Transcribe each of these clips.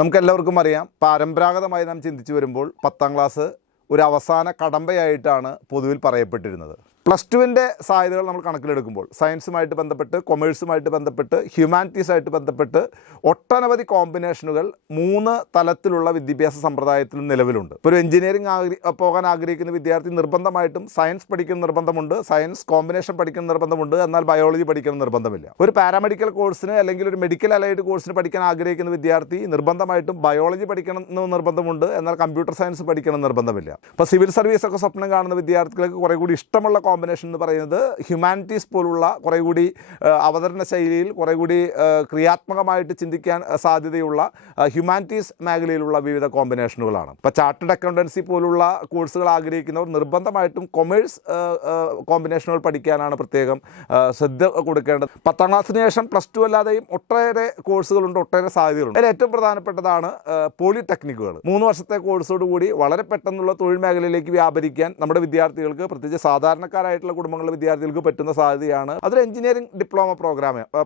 നമുക്കെല്ലാവർക്കും അറിയാം, പരമ്പരാഗതമായി നാം ചിന്തിച്ചു വരുമ്പോൾ 10ാം ക്ലാസ് ഒരു അവസാന കടമ്പയായിട്ടാണ് പൊതുവിൽ പറയപ്പെട്ടിരുന്നത്. പ്ലസ് ടുവിൻ്റെ സാധ്യതകൾ നമ്മൾ കണക്കിലെടുക്കുമ്പോൾ സയൻസുമായിട്ട് ബന്ധപ്പെട്ട്, കൊമേഴ്സുമായിട്ട് ബന്ധപ്പെട്ട്, ഹ്യൂമാനിറ്റീസായിട്ട് ബന്ധപ്പെട്ട് ഒട്ടനവധി കോമ്പിനേഷനുകൾ 3 തലത്തിലുള്ള വിദ്യാഭ്യാസ സമ്പ്രദായത്തിൽ നിലവിലുണ്ട്. ഇപ്പോൾ ഒരു എഞ്ചിനീയറിംഗ് പോകാൻ ആഗ്രഹിക്കുന്ന വിദ്യാർത്ഥി നിർബന്ധമായിട്ടും സയൻസ് പഠിക്കുന്ന നിർബന്ധമുണ്ട്, സയൻസ് കോമ്പിനേഷൻ പഠിക്കുന്ന നിർബന്ധമുണ്ട്, എന്നാൽ ബയോളജി പഠിക്കണം നിർബന്ധമില്ല. ഒരു പാരാമെഡിക്കൽ കോഴ്സിന് അല്ലെങ്കിൽ ഒരു മെഡിക്കൽ അലൈഡ് കോഴ്സിന് പഠിക്കാൻ ആഗ്രഹിക്കുന്ന വിദ്യാർത്ഥി നിർബന്ധമായിട്ടും ബയോളജി പഠിക്കണം എന്ന് നിർബന്ധമുണ്ട്, എന്നാൽ കമ്പ്യൂട്ടർ സയൻസ് പഠിക്കണം നിർബന്ധമില്ല. ഇപ്പോൾ സിവിൽ സർവീസ് ഒക്കെ സ്വപ്നം കാണുന്ന വിദ്യാർത്ഥികൾക്ക് കുറേ കൂടി ഇഷ്ടമുള്ള കോമ്പിനേഷൻ എന്ന് പറയുന്നത് ഹ്യൂമാനിറ്റീസ് പോലുള്ള കുറേ കൂടി അവതരണ ശൈലിയിൽ കുറേ കൂടി ക്രിയാത്മകമായിട്ട് ചിന്തിക്കാൻ സാധ്യതയുള്ള ഹ്യൂമാനിറ്റീസ് മേഖലയിലുള്ള വിവിധ കോമ്പിനേഷനുകളാണ്. ഇപ്പോൾ ചാർട്ടേഡ് അക്കൗണ്ടൻസി പോലുള്ള കോഴ്സുകൾ ആഗ്രഹിക്കുന്നവർ നിർബന്ധമായിട്ടും കൊമേഴ്സ് കോമ്പിനേഷനുകൾ പഠിക്കാനാണ് പ്രത്യേകം ശ്രദ്ധ കൊടുക്കേണ്ടത്. 10ാം ക്ലാസ്സിന് ശേഷം പ്ലസ് ടു അല്ലാതെയും ഒട്ടേറെ കോഴ്സുകളുണ്ട്, ഒട്ടേറെ സാധ്യതകളുണ്ട്. അതിൽ ഏറ്റവും പ്രധാനപ്പെട്ടതാണ് പോളിടെക്നിക്കുകൾ. 3 വർഷത്തെ കോഴ്സോടുകൂടി വളരെ പെട്ടെന്നുള്ള തൊഴിൽ മേഖലയിലേക്ക് വ്യാപരിക്കാൻ നമ്മുടെ വിദ്യാർത്ഥികൾക്ക്, പ്രത്യേകിച്ച് സാധാരണക്കാരായിട്ടുള്ള കുടുംബങ്ങളിലെ വിദ്യാർത്ഥികൾക്ക് പറ്റുന്ന സാധ്യതയാണ്. അതൊരു എഞ്ചിനീയറിംഗ് ഡിപ്ലോമ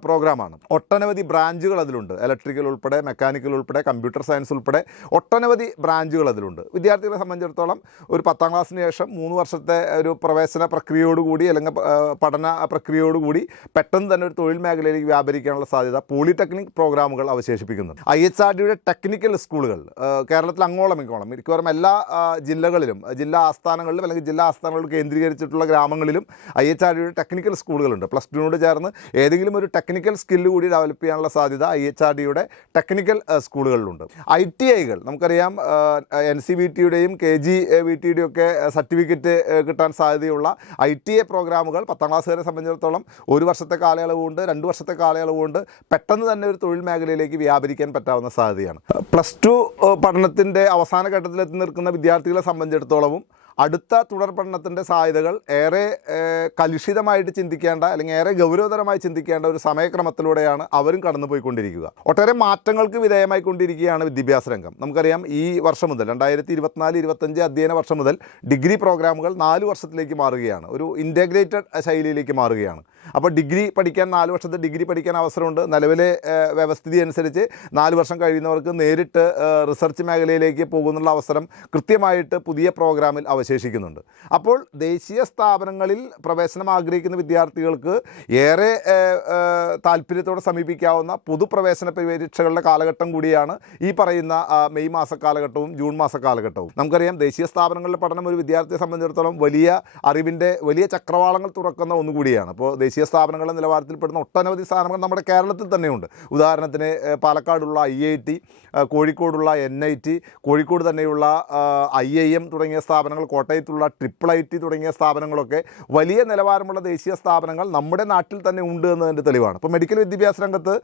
പ്രോഗ്രാമാണ്. ഒട്ടനവധി ബ്രാഞ്ചുകൾ അതിലുണ്ട്. ഇലക്ട്രിക്കൽ ഉൾപ്പെടെ, മെക്കാനിക്കൽ ഉൾപ്പെടെ, കമ്പ്യൂട്ടർ സയൻസ് ഉൾപ്പെടെ ഒട്ടനവധി ബ്രാഞ്ചുകൾ അതിലുണ്ട്. വിദ്യാർത്ഥികളെ സംബന്ധിച്ചിടത്തോളം ഒരു 10ാം ക്ലാസ്സിന് ശേഷം 3 വർഷത്തെ ഒരു പ്രവേശന പ്രക്രിയയോടുകൂടി അല്ലെങ്കിൽ പഠന പ്രക്രിയയോടുകൂടി പെട്ടെന്ന് തന്നെ ഒരു തൊഴിൽ മേഖലയിലേക്ക് വ്യാപരിക്കാനുള്ള സാധ്യത പോളിടെക്നിക് പ്രോഗ്രാമുകൾ അവശേഷിപ്പിക്കുന്നുണ്ട്. IHRDയുടെ ടെക്നിക്കൽ സ്കൂളുകൾ കേരളത്തിൽ അങ്ങോളം ഇങ്ങോളം മിക്കവാറും എല്ലാ ജില്ലകളിലും, ജില്ലാ ആസ്ഥാനങ്ങളിലും അല്ലെങ്കിൽ ജില്ലാ ആസ്ഥാനങ്ങളിൽ കേന്ദ്രീകരിച്ചിട്ടുള്ള ഗ്രാമങ്ങളിലും IHRDയുടെ ടെക്നിക്കൽ സ്കൂളുകളുണ്ട്. പ്ലസ് ടുവിനോട് ചേർന്ന് ഏതെങ്കിലും ഒരു ടെക്നിക്കൽ സ്കില്ല് കൂടി ഡെവലപ്പ് ചെയ്യാനുള്ള സാധ്യത IHRDയുടെ ടെക്നിക്കൽ സ്കൂളുകളിലുണ്ട്. ITIകൾ നമുക്കറിയാം, NCVTയുടെയും KGVTയുടെയും ഒക്കെ സർട്ടിഫിക്കറ്റ് കിട്ടാൻ സാധ്യതയുള്ള ITI പ്രോഗ്രാമുകൾ 10ാം ക്ലാസ്സുകാരെ സംബന്ധിച്ചിടത്തോളം 1 വർഷത്തെ കാലയളവ് കൊണ്ട്, 2 വർഷത്തെ കാലയളവ് കൊണ്ട് പെട്ടെന്ന് തന്നെ ഒരു തൊഴിൽ മേഖലയിലേക്ക് വ്യാപരിക്കാൻ പറ്റാവുന്ന സാധ്യതയാണ്. പ്ലസ് ടു പഠനത്തിൻ്റെ അവസാന ഘട്ടത്തിലെത്തി നിൽക്കുന്ന വിദ്യാർത്ഥികളെ സംബന്ധിച്ചിടത്തോളവും അടുത്ത തുടർ പഠനത്തിൻ്റെ സാധ്യതകൾ ഏറെ കലുഷിതമായിട്ട് ചിന്തിക്കേണ്ട അല്ലെങ്കിൽ ഏറെ ഗൗരവതരമായി ചിന്തിക്കേണ്ട ഒരു സമയക്രമത്തിലൂടെയാണ് അവരും കടന്നുപോയിക്കൊണ്ടിരിക്കുക. ഒട്ടേറെ മാറ്റങ്ങൾക്ക് വിധേയമായിക്കൊണ്ടിരിക്കുകയാണ് വിദ്യാഭ്യാസ രംഗം. നമുക്കറിയാം, ഈ വർഷം മുതൽ 2024-25 അധ്യയന വർഷം മുതൽ ഡിഗ്രി പ്രോഗ്രാമുകൾ 4 വർഷത്തിലേക്ക് മാറുകയാണ്, ഒരു ഇൻറ്റഗ്രേറ്റഡ് ശൈലിയിലേക്ക് മാറുകയാണ്. അപ്പോൾ ഡിഗ്രി പഠിക്കാൻ 4 വർഷത്തെ ഡിഗ്രി പഠിക്കാൻ അവസരമുണ്ട്. നിലവിലെ വ്യവസ്ഥിതി അനുസരിച്ച് 4 വർഷം കഴിയുന്നവർക്ക് നേരിട്ട് റിസർച്ച് മേഖലയിലേക്ക് പോകുന്നുള്ള അവസരം കൃത്യമായിട്ട് പുതിയ പ്രോഗ്രാമിൽ അവശേഷിക്കുന്നുണ്ട്. അപ്പോൾ ദേശീയ സ്ഥാപനങ്ങളിൽ പ്രവേശനം ആഗ്രഹിക്കുന്ന വിദ്യാർത്ഥികൾക്ക് ഏറെ താല്പര്യത്തോടെ സമീപിക്കാവുന്ന പൊതുപ്രവേശന പരീക്ഷകളുടെ കാലഘട്ടം കൂടിയാണ് ഈ പറയുന്ന മെയ് മാസ കാലഘട്ടവും ജൂൺ മാസ കാലഘട്ടവും. നമുക്കറിയാം, ദേശീയ സ്ഥാപനങ്ങളിലെ പഠനം ഒരു വിദ്യാർത്ഥിയെ സംബന്ധിച്ചിടത്തോളം വലിയ അറിവിൻ്റെ വലിയ ചക്രവാളങ്ങൾ തുറക്കുന്ന ഒന്നുകൂടിയാണ്. അപ്പോൾ ദേശീയ സ്ഥാപനങ്ങളുടെ നിലവാരത്തിൽപ്പെടുന്ന ഒട്ടനവധി സ്ഥാപനങ്ങൾ നമ്മുടെ കേരളത്തിൽ തന്നെയുണ്ട്. ഉദാഹരണത്തിന് പാലക്കാടുള്ള IIT, കോഴിക്കോടുള്ള NIT, കോഴിക്കോട് തന്നെയുള്ള IIM തുടങ്ങിയ സ്ഥാപനങ്ങൾ, കോട്ടയത്തുള്ള IIIT തുടങ്ങിയ സ്ഥാപനങ്ങളൊക്കെ വലിയ നിലവാരമുള്ള ദേശീയ സ്ഥാപനങ്ങൾ നമ്മുടെ നാട്ടിൽ തന്നെ ഉണ്ട് എന്നതിൻ്റെ തെളിവാണ്. ഇപ്പോൾ മെഡിക്കൽ വിദ്യാഭ്യാസ രംഗത്ത്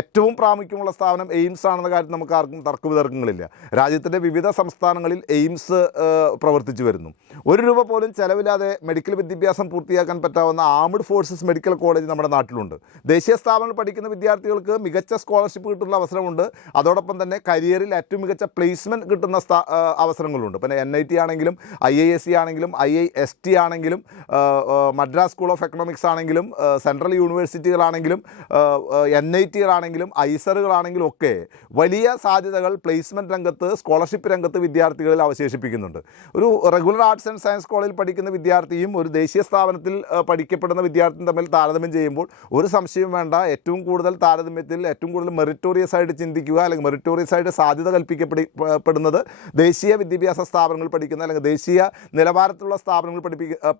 ഏറ്റവും പ്രാമുഖ്യമുള്ള സ്ഥാപനം എയിംസ് ആണെന്ന കാര്യത്തിൽ നമുക്ക് ആർക്കും തർക്കവിതർക്കങ്ങളില്ല. രാജ്യത്തിൻ്റെ വിവിധ സംസ്ഥാനങ്ങളിൽ എയിംസ് പ്രവർത്തിച്ചു വരുന്നു. 1 രൂപ പോലും ചെലവില്ലാതെ മെഡിക്കൽ വിദ്യാഭ്യാസം പൂർത്തിയാക്കാൻ പറ്റാവുന്ന ആംഡ് ഫോഴ്സസ് മെഡിക്കൽ കോളേജ് നമ്മുടെ നാട്ടിലുണ്ട്. ദേശീയ സ്ഥാപനങ്ങൾ പഠിക്കുന്ന വിദ്യാർത്ഥികൾക്ക് മികച്ച സ്കോളർഷിപ്പ് കിട്ടുന്ന അവസരമുണ്ട്. അതോടൊപ്പം തന്നെ കരിയറിൽ ഏറ്റവും മികച്ച പ്ലേസ്മെൻറ്റ് കിട്ടുന്ന അവസരങ്ങളുണ്ട്. പിന്നെ NIT ആണെങ്കിലും, IISc ആണെങ്കിലും, IIST ആണെങ്കിലും, മദ്രാസ് സ്കൂൾ ഓഫ് എക്കണോമിക്സ് ആണെങ്കിലും, സെൻട്രൽ യൂണിവേഴ്സിറ്റികളാണെങ്കിലും, NITകളാണെങ്കിലും, ഐസറുകളാണെങ്കിലും ഒക്കെ വലിയ സാധ്യതകൾ പ്ലേസ്മെൻറ്റ് രംഗത്ത്, സ്കോളർഷിപ്പ് രംഗത്ത് വിദ്യാർത്ഥികളിൽ അവശേഷിപ്പിക്കുന്നുണ്ട്. ഒരു റെഗുലർ ആർട്സ് ആൻഡ് സയൻസ് കോളേജിൽ പഠിക്കുന്ന വിദ്യാർത്ഥിയും ഒരു ദേശീയ സ്ഥാപനത്തിൽ പഠിക്കപ്പെടുന്ന വിദ്യാർത്ഥിയും തമ്മിൽ താരതമ്യം ചെയ്യുമ്പോൾ ഒരു സംശയവും വേണ്ട, ഏറ്റവും കൂടുതൽ താരതമ്യത്തിൽ ഏറ്റവും കൂടുതൽ മെറിറ്റോറിയസ് ആയിട്ട് ചിന്തിക്കുക അല്ലെങ്കിൽ മെറിറ്റോറിയസ് ആയിട്ട് സാധ്യത കൽപ്പിക്കപ്പെടുന്നത് ദേശീയ വിദ്യാഭ്യാസ സ്ഥാപനങ്ങൾ പഠിക്കുന്ന അല്ലെങ്കിൽ ദേശീയ നിലവാരത്തിലുള്ള സ്ഥാപനങ്ങൾ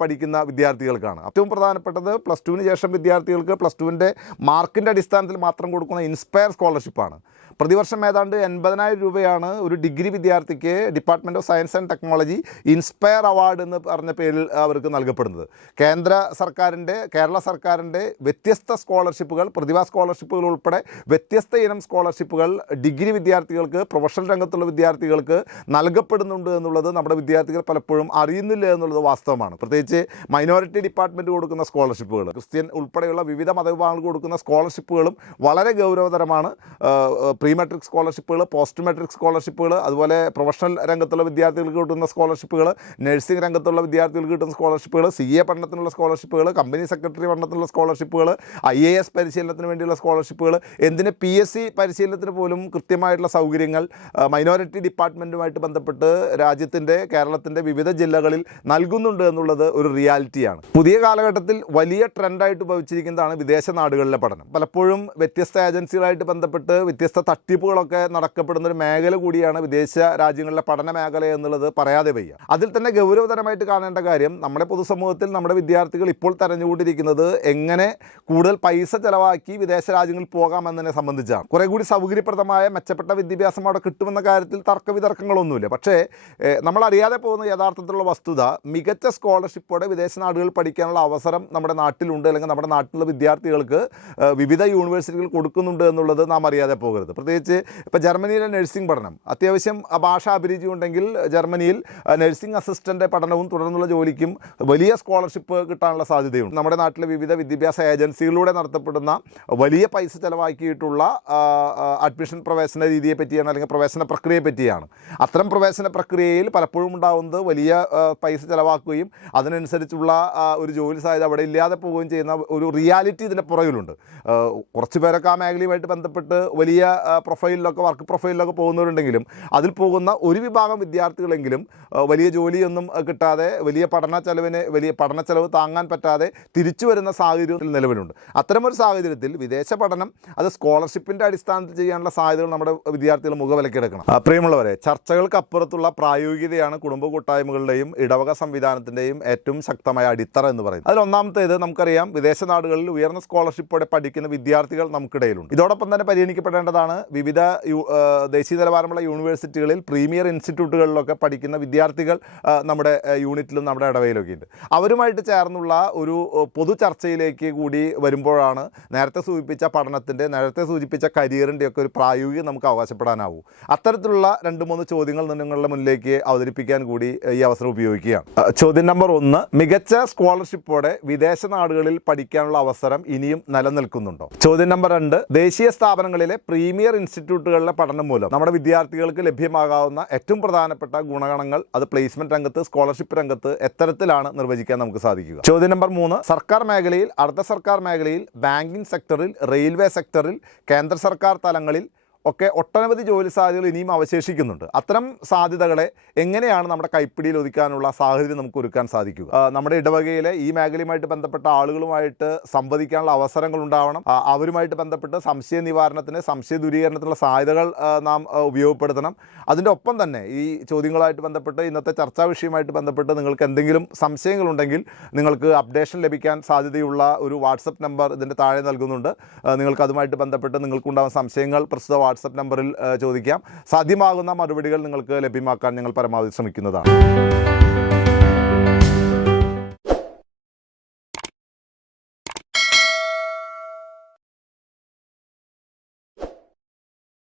പഠിക്കുന്ന വിദ്യാർത്ഥികൾക്കാണ്. ഏറ്റവും പ്രധാനപ്പെട്ടത് പ്ലസ് ടുവിന് ശേഷം വിദ്യാർത്ഥികൾക്ക് പ്ലസ് ടുവിൻ്റെ മാർക്കിൻ്റെ അടിസ്ഥാനത്തിൽ മാത്രം കൊടുക്കുന്ന ഇൻസ്പയർ സ്കോളർഷിപ്പാണ്. പ്രതിവർഷം ഏതാണ്ട് 80,000 രൂപയാണ് ഒരു ഡിഗ്രി വിദ്യാർത്ഥിക്ക് department of science and technology inspire award എന്ന് പറഞ്ഞ പേരിൽ അവർക്ക് നൽകപ്പെടുന്നത്. കേരള സർക്കാരിൻ്റെ വ്യത്യസ്ത സ്കോളർഷിപ്പുകൾ, പ്രതിഭാ സ്കോളർഷിപ്പുകൾ ഉൾപ്പെടെ വ്യത്യസ്ത ഇനം സ്കോളർഷിപ്പുകൾ ഡിഗ്രി വിദ്യാർത്ഥികൾക്ക്, പ്രൊഫഷണൽ രംഗത്തുള്ള വിദ്യാർത്ഥികൾക്ക് നൽകപ്പെടുന്നുണ്ട് എന്നുള്ളത് നമ്മുടെ വിദ്യാർത്ഥികൾ പലപ്പോഴും പലപ്പോഴും അറിയുന്നില്ല എന്നുള്ളത് വാസ്തവമാണ്. പ്രത്യേകിച്ച് മൈനോറിറ്റി ഡിപ്പാർട്ട്മെൻറ്റ് കൊടുക്കുന്ന സ്കോളർഷിപ്പുകൾ, ക്രിസ്ത്യൻ ഉൾപ്പെടെയുള്ള വിവിധ മതവിഭാഗങ്ങൾക്ക് കൊടുക്കുന്ന സ്കോളർഷിപ്പുകളും വളരെ ഗൗരവതരമാണ്. പ്രീ മെട്രിക് സ്കോളർഷിപ്പുകൾ, പോസ്റ്റ് മെട്രിക് സ്കോളർഷിപ്പുകൾ, അതുപോലെ പ്രൊഫഷണൽ രംഗത്തുള്ള വിദ്യാർത്ഥികൾക്ക് കിട്ടുന്ന സ്കോളർഷിപ്പുകൾ, നഴ്സിംഗ് രംഗത്തുള്ള വിദ്യാർത്ഥികൾക്ക് കിട്ടുന്ന സ്കോളർഷിപ്പുകൾ, CA പഠനത്തിനുള്ള സ്കോളർഷിപ്പുകൾ, കമ്പനി സെക്രട്ടറി പഠനത്തിനുള്ള സ്കോളർഷിപ്പുകൾ, IAS പരിശീലനത്തിന് വേണ്ടിയുള്ള സ്കോളർഷിപ്പുകൾ, എന്തിന് PSC പരിശീലനത്തിന് പോലും കൃത്യമായിട്ടുള്ള സൗകര്യങ്ങൾ മൈനോറിറ്റി ഡിപ്പാർട്ട്മെൻറ്റുമായിട്ട് ബന്ധപ്പെട്ട് രാജ്യത്തിൻ്റെ, കേരളത്തിൻ്റെ വിവിധ ജില്ലകളിൽ നൽകുന്നുണ്ട് എന്നുള്ളത് ഒരു റിയാലിറ്റിയാണ്. പുതിയ കാലഘട്ടത്തിൽ വലിയ ട്രെൻഡായിട്ട് ഉപയോഗിച്ചിരിക്കുന്നതാണ് വിദേശ നാടുകളിലെ പഠനം. പലപ്പോഴും വ്യത്യസ്ത ഏജൻസികളായിട്ട് ബന്ധപ്പെട്ട് വ്യത്യസ്ത തട്ടിപ്പുകളൊക്കെ നടക്കപ്പെടുന്നൊരു മേഖല കൂടിയാണ് വിദേശ രാജ്യങ്ങളിലെ പഠന മേഖല എന്നുള്ളത് പറയാതെ വയ്യ. അതിൽ തന്നെ ഗൗരവതരമായിട്ട് കാണേണ്ട കാര്യം, നമ്മുടെ പൊതുസമൂഹത്തിൽ നമ്മുടെ വിദ്യാർത്ഥികൾ ഇപ്പോൾ തെരഞ്ഞുകൊണ്ടിരിക്കുന്നത് എങ്ങനെ കൂടുതൽ പൈസ ചെലവാക്കി വിദേശ രാജ്യങ്ങളിൽ പോകാമെന്നതിനെ സംബന്ധിച്ചാണ്. കുറേ കൂടി സൗകര്യപ്രദമായ മെച്ചപ്പെട്ട വിദ്യാഭ്യാസം അവിടെ കിട്ടുമെന്ന കാര്യത്തിൽ തർക്കവിതർക്കങ്ങളൊന്നുമില്ല. പക്ഷേ നമ്മൾ അറിയാതെ പോകുന്ന യഥാർത്ഥത്തിലുള്ള വസ്തുത, മികച്ച സ്കോളർഷിപ്പോടെ വിദേശ നാടുകളിൽ പഠിക്കാനുള്ള അവസരം നമ്മുടെ നാട്ടിലുണ്ട്, അല്ലെങ്കിൽ നമ്മുടെ നാട്ടിലുള്ള വിദ്യാർത്ഥികൾക്ക് വിവിധ യൂണിവേഴ്സിറ്റികൾ കൊടുക്കുന്നുണ്ട് എന്നുള്ളത് നാം അറിയാതെ പോകരുത്. പ്രത്യേകിച്ച് ഇപ്പോൾ ജർമ്മനിയിലെ നഴ്സിംഗ് പഠനം, അത്യാവശ്യം ഭാഷാ അഭിരുചി ഉണ്ടെങ്കിൽ ജർമ്മനിയിൽ നഴ്സിംഗ് അസിസ്റ്റൻ്റ് പഠനവും തുടർന്നുള്ള ജോലിക്കും വലിയ സ്കോളർഷിപ്പ് കിട്ടാനുള്ള സാധ്യതയുണ്ട്. നമ്മുടെ നാട്ടിലെ വിവിധ വിദ്യാഭ്യാസ ഏജൻസികളിലൂടെ നടത്തപ്പെടുന്ന വലിയ പൈസ ചെലവാക്കിയിട്ടുള്ള അഡ്മിഷൻ പ്രവേശന രീതിയെ പറ്റിയാണ്, അല്ലെങ്കിൽ പ്രവേശന പ്രക്രിയയെ പറ്റിയാണ്. അത്തരം പ്രവേശന പ്രക്രിയയിൽ പലപ്പോഴും ഉണ്ടാകുന്നത് വലിയ പൈസ ചെലവാക്കുകയും അതിനനുസരിച്ചുള്ള ഒരു ജോലി സാധ്യത അവിടെ ഇല്ലാതെ പോവുകയും ചെയ്യുന്ന ഒരു റിയാലിറ്റി ഇതിൻ്റെ പുറകിലുണ്ട്. കുറച്ച് പേരൊക്കെ ആ മേഖലയുമായിട്ട് ബന്ധപ്പെട്ട് വലിയ പ്രൊഫൈലിലൊക്കെ, വർക്ക് പ്രൊഫൈലിലൊക്കെ പോകുന്നവരുണ്ടെങ്കിലും അതിൽ പോകുന്ന ഒരു വിഭാഗം വിദ്യാർത്ഥികളെങ്കിലും വലിയ ജോലിയൊന്നും കിട്ടാതെ, വലിയ പഠന ചെലവ് താങ്ങാൻ പറ്റാതെ തിരിച്ചു വരുന്ന സാഹചര്യത്തിൽ നിലവിലുണ്ട്. അത്തരമൊരു സാഹചര്യത്തിൽ വിദേശ പഠനം അത് സ്കോളർഷിപ്പിൻ്റെ അടിസ്ഥാനത്തിൽ ചെയ്യാനുള്ള സാധ്യതകൾ നമ്മുടെ വിദ്യാർത്ഥികൾ മുഖവിലക്കെടുക്കണം. പ്രിയമുള്ളവരെ, ചർച്ചകൾക്കപ്പുറത്തുള്ള പ്രായോഗികതയാണ് കുടുംബ കൂട്ടായ്മകളുടെയും ഇടവക സംവിധാനത്തിൻ്റെയും ഏറ്റവും ശക്തമായ അടിത്തറ എന്ന് പറയുന്നത്. അതിലൊന്നാമത്തേത്, നമുക്കറിയാം, വിദേശ നാടുകളിൽ ഉയർന്ന സ്കോളർഷിപ്പോടെ പഠിക്കുന്ന വിദ്യാർത്ഥികൾ നമുക്കിടയിലുണ്ട്. ഇതോടൊപ്പം തന്നെ പരിഗണിക്കപ്പെടേണ്ടതാണ് വിവിധ ദേശീയ നിലവാരമുള്ള യൂണിവേഴ്സിറ്റികളിൽ, പ്രീമിയർ ഇൻസ്റ്റിറ്റ്യൂട്ടുകളിലൊക്കെ പഠിക്കുന്ന വിദ്യാർത്ഥികൾ നമ്മുടെ യൂണിറ്റിലും നമ്മുടെ ഇടവയിലൊക്കെ ഉണ്ട്. അവരുമായിട്ട് ചേർന്നുള്ള ഒരു പൊതു ചർച്ചയിലേക്ക് കൂടി വരുമ്പോഴാണ് നേരത്തെ സൂചിപ്പിച്ച പഠനത്തിൻ്റെ, നേരത്തെ സൂചിപ്പിച്ച കരിയറിൻ്റെയൊക്കെ ഒരു പ്രായോഗികം നമുക്ക് അവകാശപ്പെടാനാവൂ. അത്തരത്തിലുള്ള 2-3 ചോദ്യങ്ങൾ നിങ്ങളുടെ മുന്നിലേക്ക് അവതരിപ്പിക്കാൻ കൂടി ഈ അവസരം ഉപയോഗിക്കുകയാണ്. ചോദ്യം നമ്പർ 1, മികച്ച സ്കോളർഷിപ്പോടെ വിദേശ നാടുകളിൽ പഠിക്കാനുള്ള അവസരം ഇനിയും നിലനിൽക്കുന്നുണ്ടോ? ചോദ്യം നമ്പർ 2, ദേശീയ സ്ഥാപനങ്ങളിലെ പ്രീമിയർ ഇൻസ്റ്റിറ്റ്യൂട്ടുകളിലെ പഠനം മൂലം നമ്മുടെ വിദ്യാർത്ഥികൾക്ക് ലഭ്യമാകാവുന്ന ഏറ്റവും പ്രധാനപ്പെട്ട ഗുണഗണങ്ങൾ അത് പ്ലേസ്മെന്റ് രംഗത്ത്, സ്കോളർഷിപ്പ് രംഗത്ത് എത്തരത്തിലാണ് നിർവചിക്കാൻ നമുക്ക് സാധിക്കുക? ചോദ്യം നമ്പർ 3, സർക്കാർ മേഖലയിൽ, അർദ്ധ സർക്കാർ മേഖലയിൽ, ബാങ്കിംഗ് സെക്ടറിൽ, റെയിൽവേ സെക്ടറിൽ, കേന്ദ്ര സർക്കാർ തലങ്ങളിൽ ഒക്കെ ഒട്ടനവധി ജോലി സാധ്യതകൾ ഇനിയും അവശേഷിക്കുന്നുണ്ട്. അത്തരം സാധ്യതകളെ എങ്ങനെയാണ് നമ്മുടെ കൈപ്പിടിയിൽ ഒതുക്കാനുള്ള സാഹചര്യം നമുക്ക് ഒരുക്കാൻ സാധിക്കുക? നമ്മുടെ ഇടവകയിലെ ഈ മേഖലയുമായിട്ട് ബന്ധപ്പെട്ട ആളുകളുമായിട്ട് സംവദിക്കാനുള്ള അവസരങ്ങൾ ഉണ്ടാവണം. അവരുമായിട്ട് ബന്ധപ്പെട്ട് സംശയ നിവാരണത്തിന്, സംശയ ദൂരീകരണത്തിനുള്ള സാധ്യതകൾ നാം ഉപയോഗപ്പെടുത്തണം. അതിൻ്റെ ഒപ്പം തന്നെ ഈ ചോദ്യങ്ങളുമായിട്ട് ബന്ധപ്പെട്ട്, ഇന്നത്തെ ചർച്ചാ വിഷയവുമായിട്ട് ബന്ധപ്പെട്ട് നിങ്ങൾക്ക് എന്തെങ്കിലും സംശയങ്ങളുണ്ടെങ്കിൽ നിങ്ങൾക്ക് അപ്ഡേഷൻ ലഭിക്കാൻ സാധ്യതയുള്ള ഒരു വാട്സപ്പ് നമ്പർ ഇതിൻ്റെ താഴെ നൽകുന്നുണ്ട്. നിങ്ങൾക്ക് അതുമായിട്ട് ബന്ധപ്പെട്ട് നിങ്ങൾക്കുണ്ടാകുന്ന സംശയങ്ങൾ പ്രസ്തുത വാട്സപ്പ് നമ്പറിൽ ചോദിക്കാം. സാധ്യമാകുന്ന മറുപടികൾ നിങ്ങൾക്ക് ലഭ്യമാക്കാൻ ഞങ്ങൾ പരമാവധി ശ്രമിക്കുന്നതാണ്.